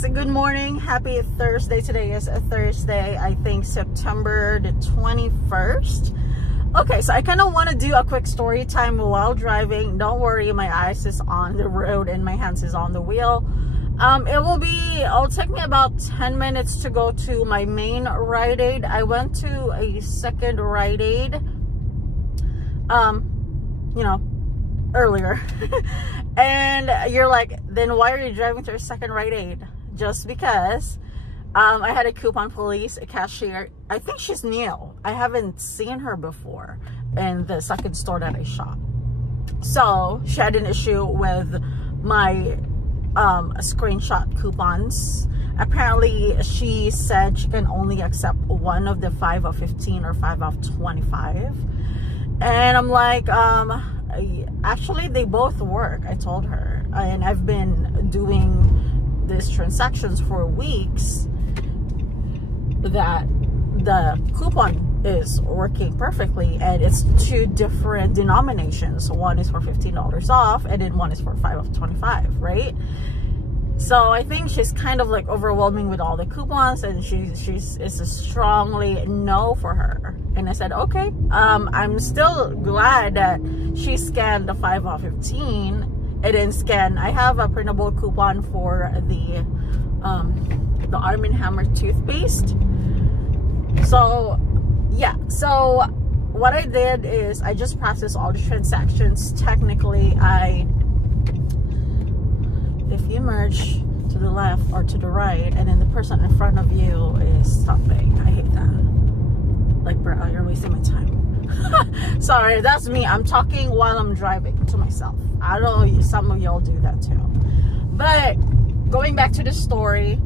guys, good morning, happy Thursday. Today is a Thursday, I think September the 21st. Okay, so I kind of want to do a quick story time while driving. Don't worry, my eyes is on the road and my hands is on the wheel. It'll take me about 10 minutes to go to my main Riteaid. I went to a second Riteaid earlier. And you're like, then why are you driving to a second Riteaid? Just because I had a coupon police, a cashier. I think she's new. I haven't seen her before in the second store that I shop. So she had an issue with my screenshot coupons. Apparently she said she can only accept one of the 5 of 15 or 5 of 25. And I'm like, actually they both work, I told her, and I've been doing these transactions for weeks that the coupon is working perfectly, and it's 2 different denominations. One is for $15 off and then one is for 5 of 25, right? So I think she's kind of like overwhelming with all the coupons, and it's a strongly no for her. And I said, okay, I'm still glad that she scanned the 5 off 15. It didn't scan. I have a printable coupon for the Arm & Hammer toothpaste. So yeah, so what I did is I just processed all the transactions. Technically, if you merge to the left or to the right and then the person in front of you is stopping, I hate that. Like, bro, you're wasting my time. Sorry, that's me. I'm talking while I'm driving to myself. I know some of y'all do that too. But going back to the story,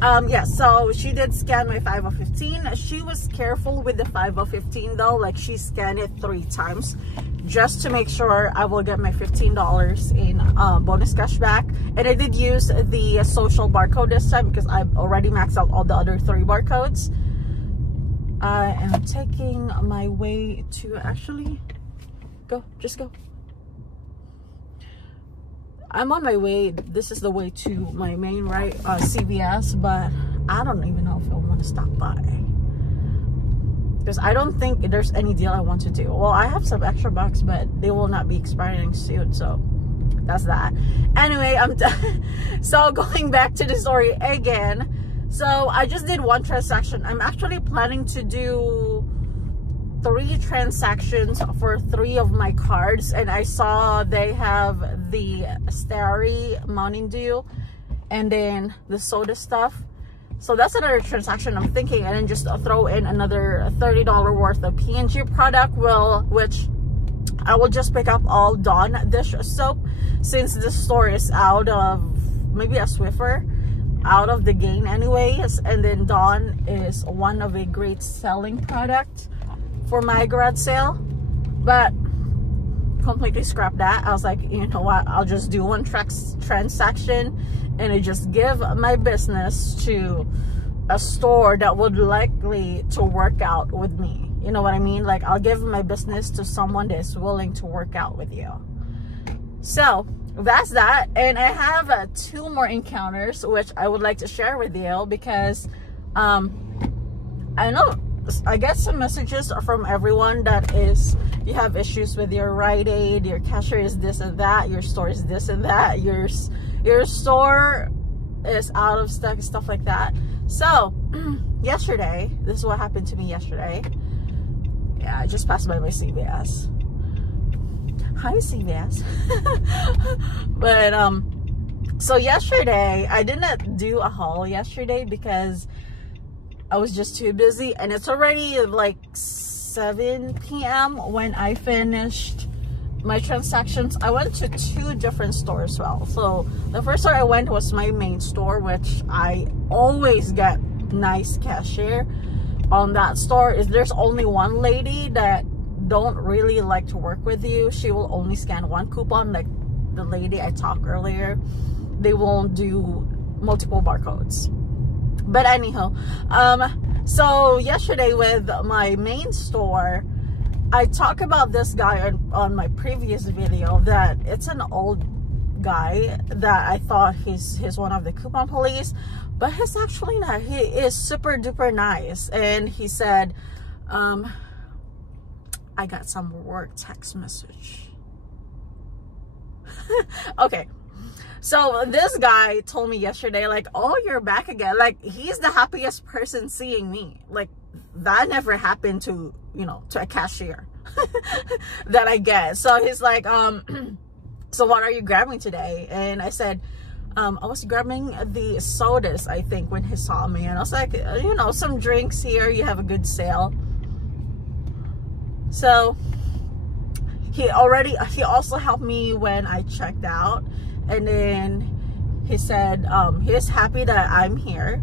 yeah, so she did scan my 5 of 15. She was careful with the 5 of 15 though. Like, she scanned it 3 times just to make sure I will get my $15 in bonus cashback. And I did use the social barcode this time because I've already maxed out all the other 3 barcodes. I am taking my way to, actually, just go. I'm on my way. This is the way to my main CVS, but I don't even know if I want to stop by, because I don't think there's any deal I want to do. Well, I have some extra bucks, but they will not be expiring soon, so that's that. Anyway, I'm done. So going back to the story again. So I just did 1 transaction. I'm actually planning to do 3 transactions for 3 of my cards, and I saw they have the Starry Mountain Dew and then the soda stuff. So that's another transaction I'm thinking, and then just throw in another $30 worth of P&G product, which I will just pick up all Dawn dish soap, since the store is out of, maybe a Swiffer, out of the game anyways. And then Dawn is one of a great selling product for my garage sale, but completely scrap that. I was like, you know what, I'll just do 1 transaction and I just give my business to a store that would likely to work out with me. You know what I mean? Like, I'll give my business to someone that is willing to work out with you. So that's that. And I have 2 more encounters which I would like to share with you, because I know I get some messages from everyone that is, you have issues with your Riteaid, your cashier is this and that, your store is this and that, your store is out of stock, stuff like that. So yesterday, this is what happened to me yesterday. Yeah, I just passed by my CVS. Hi, CVS. But so yesterday I did not do a haul yesterday because I was just too busy, and it's already like 7 p.m. when I finished my transactions. I went to 2 different stores as well. So the first store I went was my main store, which I always get nice cashier on that store. There's only one lady that don't really like to work with you. She will only scan 1 coupon, like the lady I talked earlier. They won't do multiple barcodes. But anyhow, so yesterday with my main store, I talk about this guy on my previous video, that it's an old guy that I thought he's one of the coupon police, but he's actually not. He is super duper nice. And he said, I got some work text message. Okay. So this guy told me yesterday, like, oh, you're back again. Like, he's the happiest person seeing me. Like, that never happened to, you know, to a cashier that I get. So he's like, so what are you grabbing today? And I said, I was grabbing the sodas, I think, when he saw me. And I was like, you know, some drinks here. You have a good sale. So he also helped me when I checked out. And then he said he is happy that I'm here.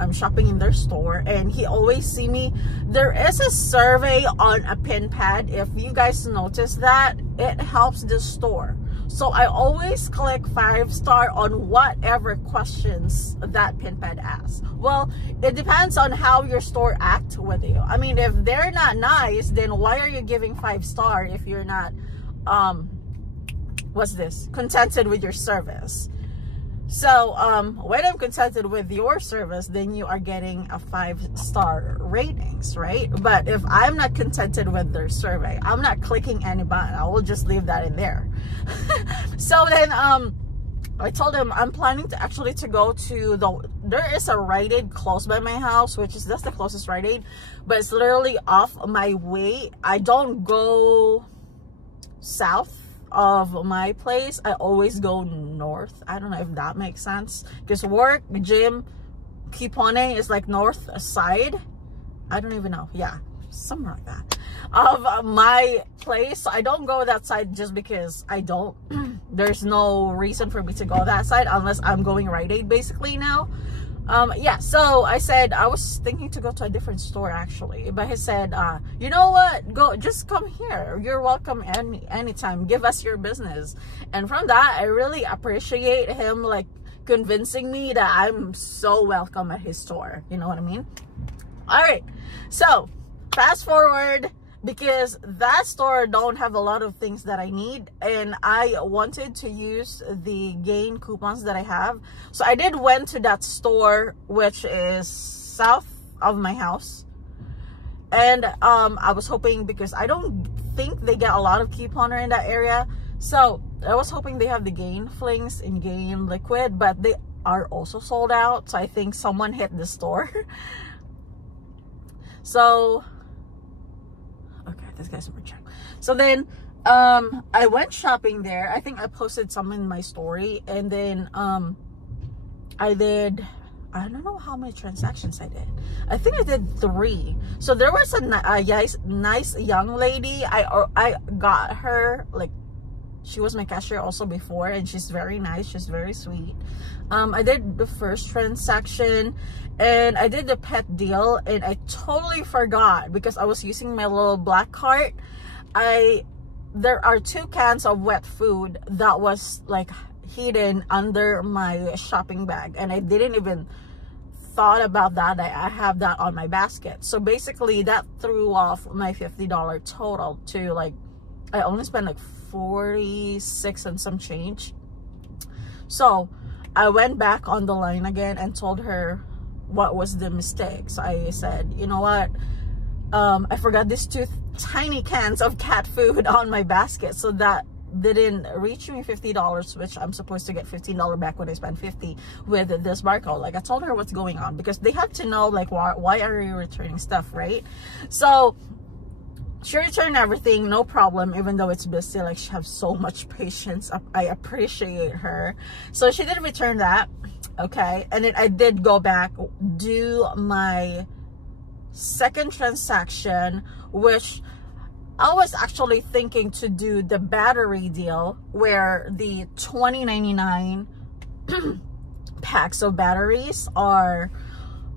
I'm shopping in their store, and he always see me. There is a survey on a pin pad. If you guys notice that, it helps the store. So I always click 5-star on whatever questions that pin pad asks. Well, it depends on how your store acts with you. I mean, if they're not nice, then why are you giving 5-star if you're not contented with your service? So when I'm contented with your service, then you are getting a 5-star ratings, right? But if I'm not contented with their survey, I'm not clicking any button. I will just leave that in there. So then I told him I'm planning to actually go to there is a Riteaid close by my house, that's the closest Riteaid, but it's literally off my way. I don't go south of my place. I always go north. I don't know if that makes sense, because work, gym, couponing is like north side. I don't even know. Yeah, something like that of my place. So I don't go that side just because I don't. There's no reason for me to go that side unless I'm going Riteaid basically now. Yeah, so I said I was thinking to go to a different store actually, but he said, you know what, just come here, you're welcome anytime, give us your business. And from that, I really appreciate him like convincing me that I'm so welcome at his store, you know what I mean? All right, so fast forward, because that store don't have a lot of things that I need, and I wanted to use the gain coupons that I have. So I went to that store, which is south of my house, and I was hoping, because I don't think they get a lot of couponer in that area, so I was hoping they have the gain flings and gain liquid, but they are also sold out. So I think someone hit the store. So okay, this guy's super check. So then I went shopping there. I think I posted some in my story, and then I don't know how many transactions I did. I think I did 3. So there was a nice young lady. I got her, like, she was my cashier also before, and she's very nice, she's very sweet. I did the first transaction, and I did the pet deal, and I totally forgot because I was using my little black cart. There are 2 cans of wet food that was like hidden under my shopping bag, and I didn't even thought about that. I have that on my basket. So basically that threw off my $50 total to, like, I only spent like 46 and some change. So I went back on the line again and told her what was the mistake. So I said, you know what, I forgot these 2 tiny cans of cat food on my basket, so that didn't reach me $50, which I'm supposed to get $15 back when I spend $50 with this barcode. Like, I told her what's going on, because they have to know, like, why are you returning stuff, right? So she returned everything, no problem, even though it's busy. Like, she has so much patience. I appreciate her. So she did return that, okay? And then I did go back, do my second transaction, which I was actually thinking to do the battery deal, where the $20.99 packs of batteries are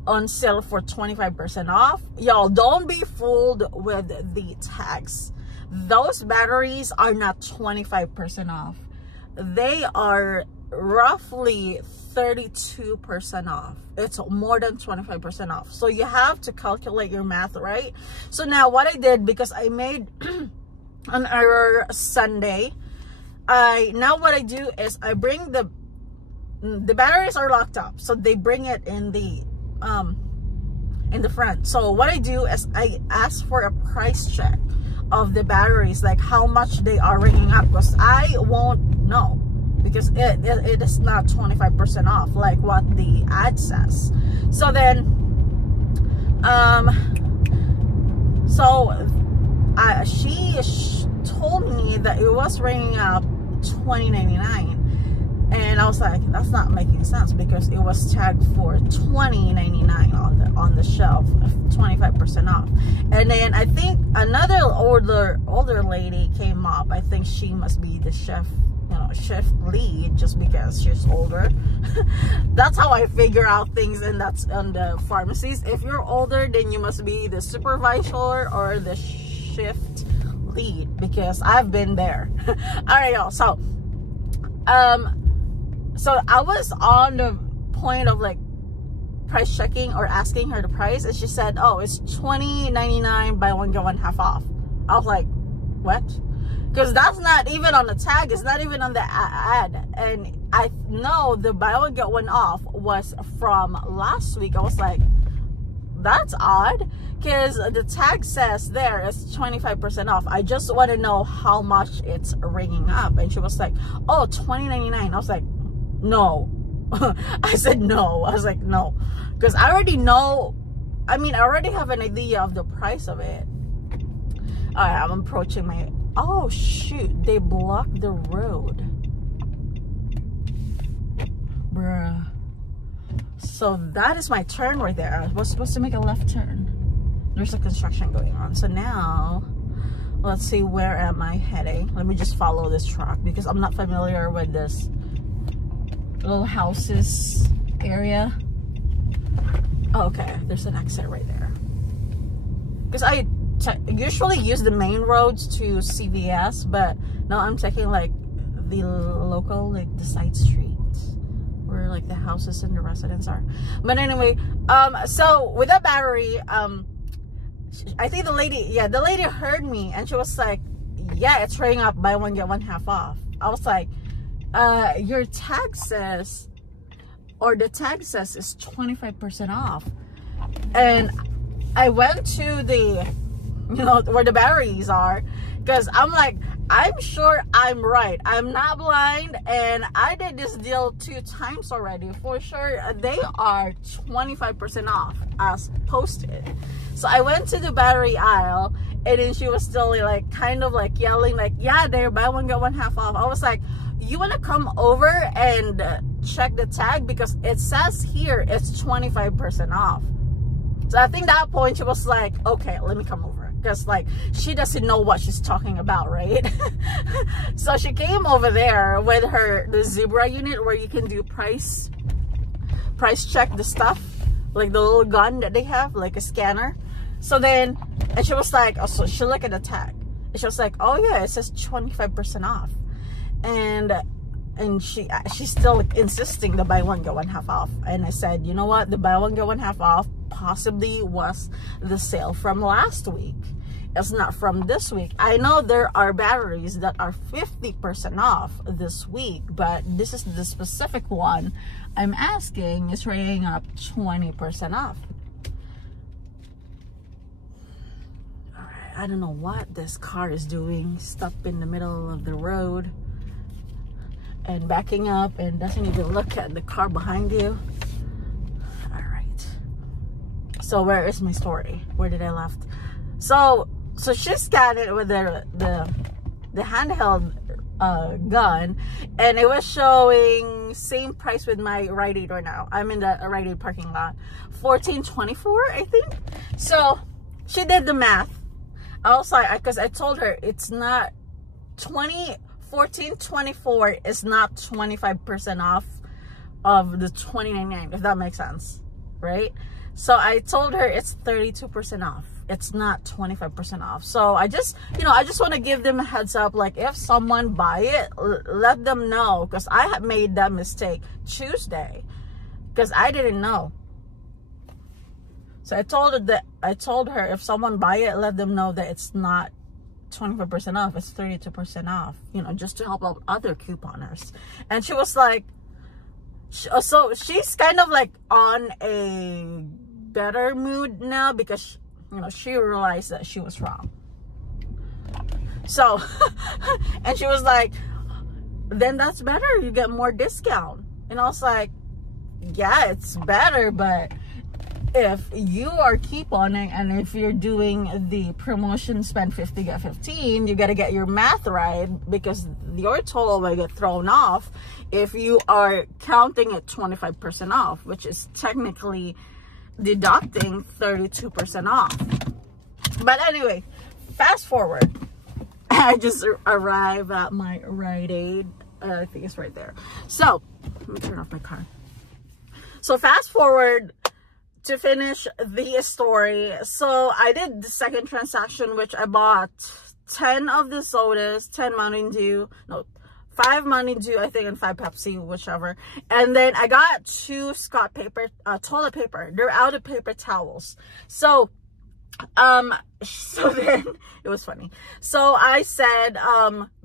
on sale for 25% off. Y'all, don't be fooled with the tags. Those batteries are not 25% off. They are roughly 32% off. It's more than 25% off. So you have to calculate your math, right? So now what I did, because I made an error Sunday, now what I do is I bring the batteries are locked up, so they bring it in the front. So what I do is I ask for a price check of the batteries, like how much they are ringing up, because I won't know, because it is not 25% off like what the ad says. So then she told me that it was ringing up $20.99, and I was like, that's not making sense, because it was tagged for $20.99 on the shelf, 25% off. And then I think another older lady came up. I think she must be the shift lead, just because she's older. That's how I figure out things, and that's on the pharmacies. If you're older, then you must be the supervisor or the shift lead, because I've been there. All right, y'all. So I was on the point of like price checking or asking her the price, and she said, oh, it's $20.99 buy one get one half off. I was like, what? Because that's not even on the tag, it's not even on the ad. And I know the buy one get one off was from last week. I was like, that's odd, because the tag says there is 25% off. I just want to know how much it's ringing up. And she was like, oh, $20.99. I was like, no. I said no. I was like, no, because I already know. I mean, I already have an idea of the price of it. All right, I'm approaching my, oh shoot, they blocked the road, bruh. So that is my turn right there. I was supposed to make a left turn. There's a construction going on. So now let's see, where am I heading? Let me just follow this truck, because I'm not familiar with this little houses area. Okay, there's an exit right there, because I usually use the main roads to CVS, but now I'm taking like the local, like the side streets where like the houses and the residents are. But anyway, so with that battery, I think the lady heard me, and she was like, yeah, it's ringing up buy one get one half off. I was like, your tag says, or the tag says is 25% off. And I went to the, where the batteries are, because I'm like, I'm sure I'm right. I'm not blind, and I did this deal 2 times already. For sure, they are 25% off as posted. So I went to the battery aisle, and then she was still like, kind of like yelling, like, yeah, they're buy one get one half off. I was like, you want to come over and check the tag, because it says here it's 25% off. So I think that point she was like, okay, let me come over, because like she doesn't know what she's talking about, right? So she came over there with the Zebra unit, where you can do price check the stuff, like the little gun that they have, like a scanner. So then, and she was like, oh, so she looked at the tag, and she was like, oh yeah, it says 25% off. And she's still insisting the buy one get one half off. And I said, you know what, the buy one get one half off possibly was the sale from last week. It's not from this week. I know there are batteries that are 50% off this week, but this is the specific one I'm asking is ringing up 20% off. All right, I don't know what this car is doing, stopped in the middle of the road and backing up, and doesn't even look at the car behind you. All right, so where is my story? Where did I left? So she scanned it with the handheld gun, and it was showing same price with my Riteaid right now. I'm in the Riteaid parking lot, $14.24, I think. So she did the math. I was like, because I told her it's not $14.24 is not 25% off of the $20.99, if that makes sense, right? So I told her it's 32% off. It's not 25% off. So I just want to give them a heads up, like if someone buy it, let them know, because I had made that mistake Tuesday, because I didn't know. So I told her if someone buy it, let them know that it's not 25% off, it's 32% off, you know, just to help out other couponers. And she was like, so she's kind of like on a better mood now because, you know, she realized that she was wrong. So, and she was like, then that's better, you get more discount. And I was like, yeah, it's better, but if you are couponing and if you're doing the promotion spend 50 get 15, you got to get your math right, because your total will get thrown off if you are counting it 25% off, which is technically deducting 32% off. But anyway, fast forward, I just arrived at my Riteaid. I think it's right there. So let me turn off my car. So fast forward to finish the story. So I did the second transaction, which I bought 10 of the sodas, 10 Mountain Dew, no, 5 Mountain Dew, I think, and 5 Pepsi, whichever. And then I got 2 Scott paper, toilet paper. They're out of paper towels. So then it was funny. So I said,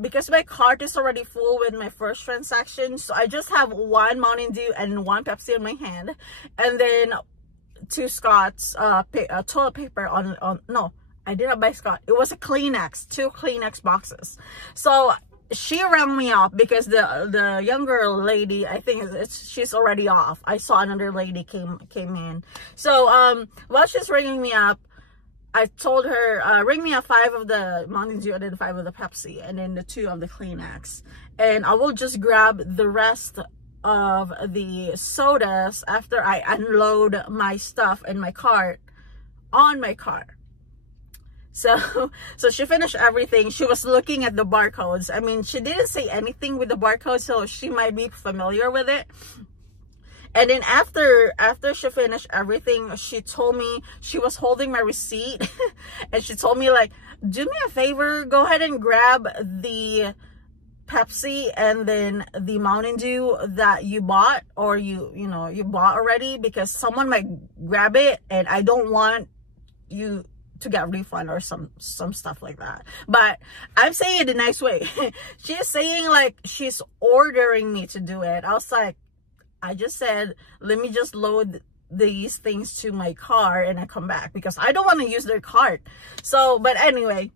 because my cart is already full with my first transaction, so I just have 1 Mountain Dew and 1 Pepsi in my hand, and then 2 Scott's toilet paper on no, I didn't buy Scott. It was a Kleenex, 2 Kleenex boxes. So she rang me up because the younger lady, I think she's already off. I saw another lady came in. So while she's ringing me up, I told her, ring me up 5 of the Mountain Dew and then 5 of the Pepsi and then the 2 of the Kleenex, and I will just grab the rest of the sodas after I unload my stuff in my cart on my car. So she finished everything. She was looking at the barcodes. I mean, she didn't say anything with the barcode, so she might be familiar with it. And then after she finished everything, she told me, she was holding my receipt and she told me, like, do me a favor, go ahead and grab the Pepsi and then the Mountain Dew that you bought, or you bought already, because someone might grab it and I don't want you to get a refund or some stuff like that. But I'm saying it in a nice way. She's saying like she's ordering me to do it. I was like, I just said, let me just load these things to my car and I come back, because I don't want to use their cart. So, but anyway,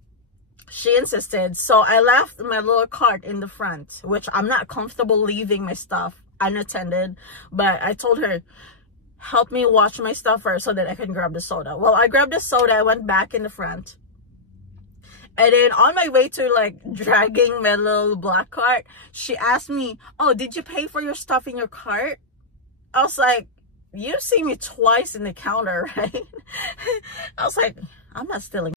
she insisted. So I left my little cart in the front, which I'm not comfortable leaving my stuff unattended. But I told her, help me wash my stuff first so that I can grab the soda. Well, I grabbed the soda. I went back in the front. And then on my way to like dragging my little black cart, she asked me, oh, did you pay for your stuff in your cart? I was like, you see me twice in the counter, right? I was like, I'm not stealing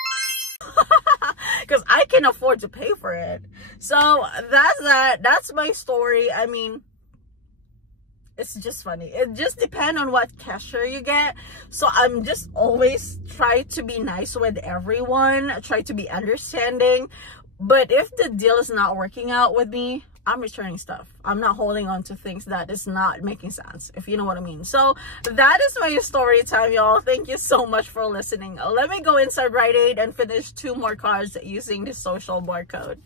because I can afford to pay for it. So that's that. That's my story. I mean, it's just funny. It just depends on what cashier you get. So I'm just always try to be nice with everyone, try to be understanding. But if the deal is not working out with me, I'm returning stuff. I'm not holding on to things that is not making sense, if you know what I mean. So that is my story time, y'all. Thank you so much for listening. Let me go inside Riteaid and finish 2 more cards using the social barcode.